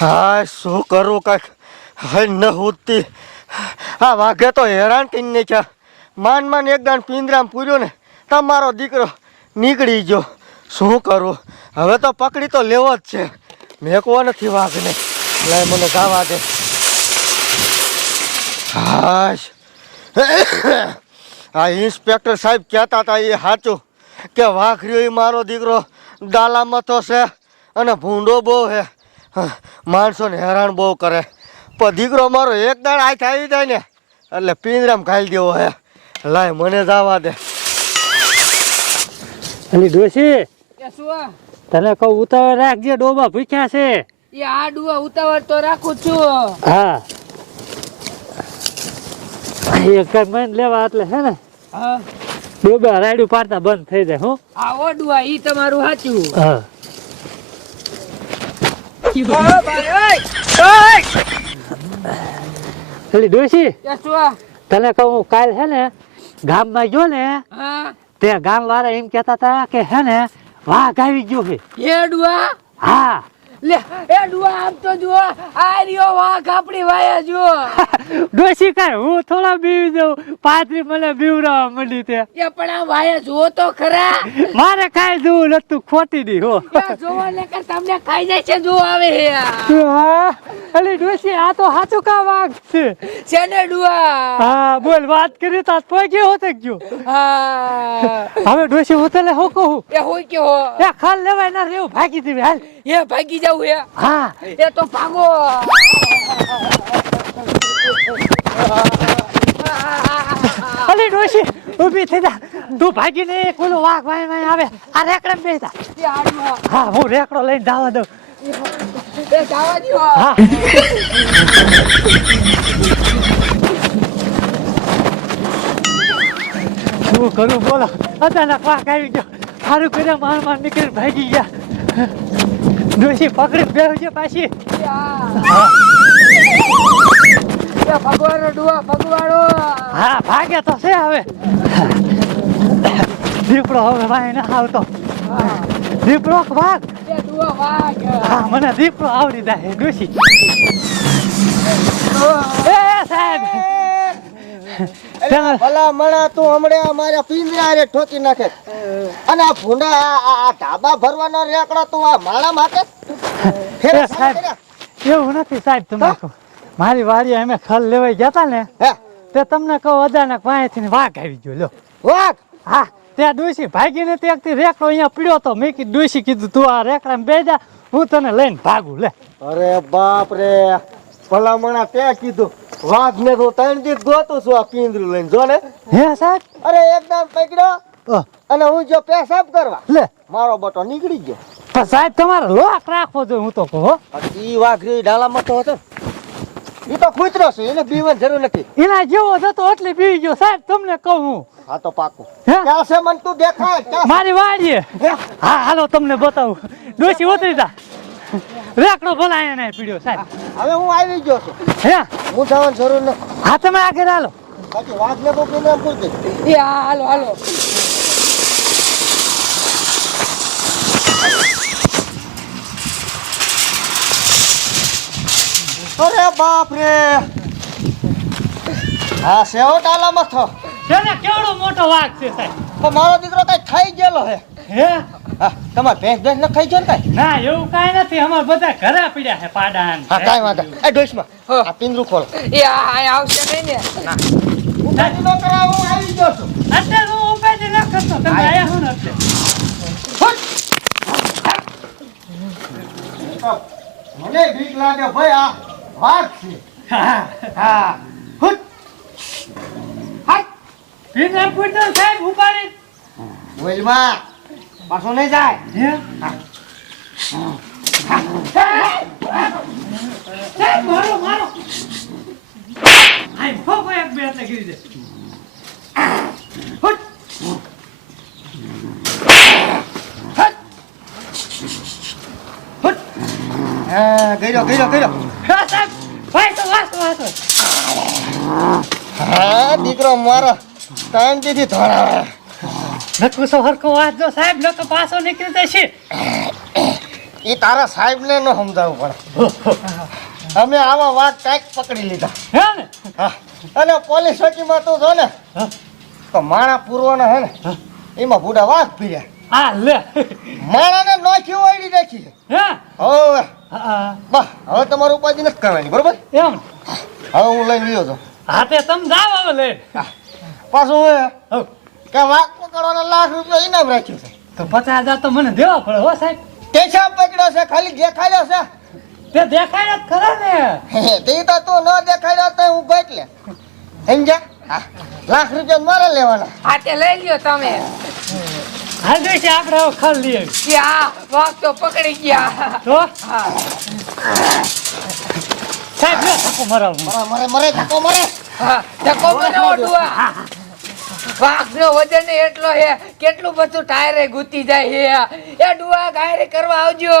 હા શું કરું કાંઈક હવે ન હોતી. આ વાઘે તો હેરાન કરીને નાખ્યા. માન એક દાણ પિંજરામ પૂર્યો ને તમારો દીકરો નીકળી ગયો. શું કરું હવે? તો પકડી તો લેવો જ છે. મેકવો નથી વાઘને. લાય મને જવા દે. હાશ આ ઇન્સ્પેક્ટર સાહેબ કહેતા હતા એ સાચું કે વાઘ રહ્યો એ મારો દીકરો ડાલામાં તો છે અને ભૂંડો બહુ છે. માણસોને હેરાન બહુ કરે. પણ દીકરો મારો એક દાડ હાથ આવી જાય ને એટલે પિંજરામ ખાઈ દેવો હે. લાય મને જવા દે. અલી ડોશી તને કહું ઉતાવળ રાખજે, ડોબા ભૂખ્યા છે. એ આ ડુઆ ઉતાવળ તો રાખું છું. હા એક મન લેવા એટલે હે ને હા ડોબા રાયડું પાડતા બંધ થઈ જાય. હું આ ઓ ડુઆ ઈ તમારું સાચું. હા અલી ડોશી તને કહું કાલ હે ને ગામમાં ગયો ને હા તે ગામ વાળા એમ કેતા હતા કે હે ને વાઘ આવી ગયો છે. એ ડુઆ હા લે એ ડુઆ આમ તો જો આ રહ્યો વાઘ આપણી વાયા જો. ડોશી કાંઈ હું થોડા બીવી દઉં, પાથરી મને બીવરાવા મંડી તે. એ પણ આ વાયા જો તો ખરા. મારે કાંઈ જોવું નતું, ખોટી ની હો. એ જોવા લેકર તમને ખાઈ જાય છે જો આવે હે. હા અલી ડોશી આ તો સાચું કા વાઘ છે. છે ને ડુઆ. હા બોલ, વાત કરી તા પગે હોતે ગયો. હા હવે ડોશી હોતલે હું કહું એ હોય કે હો એ ખાલ લેવાય ના રેવું ભાગી દીધી હાલ. એ ભાગી જાવ હે. હા એ તો ભાગો. અલી ડોશી ઊભી થઈ જા. તું ભાગીને કોલો વાઘ વાય વાય આવે આ રેકડે બેસા. એ આ ડુઆ. હા હું રેકડો લઈને જવા દઉં. એ જવા દ્યો. હા શું કરું બોલો? અચાનક વાઘ આવી ગયો. સારું કર્યા માર નીકળી ભાગી ગયા. ડોશી પકડી બેસજો પાછી. એ ભગવાડો ડુઆ ભગવાડો. હા ભાગે તો છે હવે. દીપડો હવે ભાઈ ના આવતો. દીપડો વાઘ. એ ડુઆ વાઘ. હા મને દીપડો આવડી જાય ડોશી. એ સાહેબ ભલા મણા તું હમણાં અમારા પિંજરા રે ઠોકી નાખે અને આ ભૂંડા આ ધાબા ભરવાનો રેકડો તું આ માળા માટે એ સાહેબ એવું નથી સાહેબ. તમે કહો મારી વાડી અમે ખલ લેવાઈ ગયા ને હે તે તમને કહું અચાનક વાંચી વાઘ આવી ગયો. લો વાઘ. હા ત્યાં ડોશી ભાગીને ત્યાંથી રેકડો અહીંયા પીડ્યો તો મેં કીધું ડોશી કીધું તું આ રેકડામાં બેજા, હું તને લઈને ભાગું. લે અરે બાપ રે ભલામણા તે કીધું વાઘ ને તો 3 દિવસ ગોતું છું આ પિંજરું લઈને જો ને. હે સાહેબ અરે એકદમ પકડ્યો અને હું જો પેશાબ કરવા લે મારો બટો નીકળી ગયો. પણ સાહેબ તમારે લોક રાખવો જોઈએ. હું તો કહું ઈ વાઘ રી ડાલામાં તો હતો. ઈ તો કૂતરો છે, એને બીવાની જરૂર નથી. એના જેવો જતો એટલે બી ગયો સાહેબ. તમને કહું હું હા તો પાકું. હે? ક્યાં છે મન તું દેખાય ક્યાં? મારી વાડીએ. હા હાલો તમને બતાવું. ડોશી ઉતરી જા. રેકડો ભલાય ને પીડ્યો સાહેબ. હવે હું આવી ગયો છું. હે હું જવાની જરૂર નથી. હા તમે આગળ હાલો. બાકી વાઘ ને તો પિંજરામ પૂરી દે. એ હાલો હાલો. અરે બાપ રે હા સેવો ડાલામાં થો. તેને કેવડો મોટો વાઘ છે સાહેબ. પણ મારો દીકરો કઈ ખાઈ ગયેલો હે. હે હા તમારે ભેંસ ન ખાઈ ગયો ને કઈ? ના એવું કાંઈ નથી. અમાર બધા ઘરે પીડ્યા છે પાડા. હા કાંઈ વાંધો એ ડોશમાં આ પિંજરું ખોલ. એ આ આવશે નહીં ને. હું કાંઈ ન કરાવું, હું આવી ગયો છું. અત્યારે હું ઉપાય ન કરતો. તમે આયા હું નથી. મને બીક લાગે ભાઈ આ વાઘ છે. હા હા હુટ. પીને પૂછો સાહેબ ઉપાડી. ઓઈલમાં પાછો નહીં જાય. હે સાહેબ મારો મારો. આઈ ફોકો એક બે એટલે ગીરી દે. હુટ હા ગયો. હા સાહેબ વાસો. હા દીકરો મારો શાંતિથી ધોળાવે. નકુસો હરકો વાત જો સાહેબ નકો પાછો નીકળી જશે. એ તારા સાહેબને ન સમજાવવું પડે અમે આવા વાઘ કાંઈક પકડી લીધા હે ને હા અને પોલીસ ચોકીમાં તું જો ને તો માણા પૂરવાના હે ને એમાં બુડા વાઘ પીર્યા આ લે માણાને નોખી ઓળી નાખી છે હે હવે હા બસ હવે તમારું ઉપાધિ નથી કરવાની બરોબર એમ હવે હું લઈને ગયો તો હા તે તમે જાવ હવે લે પાછું હવે હવ. કે વાઘ પકડવાના ₹1,00,000 ઇનામ રાખ્યું છે તો 50,000 તો મને દેવા પડે હો સાહેબ કેશવ પકડ્યો છે ખાલી દેખાડ્યો છે તે દેખાય જ ખરા ને તે તો તું ન દેખાડ્યો તો હું ગોઈટ લે સમજ્યા ₹1,00,000 મારે લેવાના હા તે લઈ લ્યો તમે હાલ જોઈશે આપણે હવે ખલ લઈ આવી કે આ વાઘ તો પકડી ગયા તો હા સાહેબ લે ધક્કો મરાવું મરે મરે ધક્કો મરે હા ધક્કો બનાવો ડુઆ વાઘનો વજન એટલો હે કેટલું બધું ટાયરે ગુતી જાય હે એ ડુઆ ગાયરે કરવા આવજો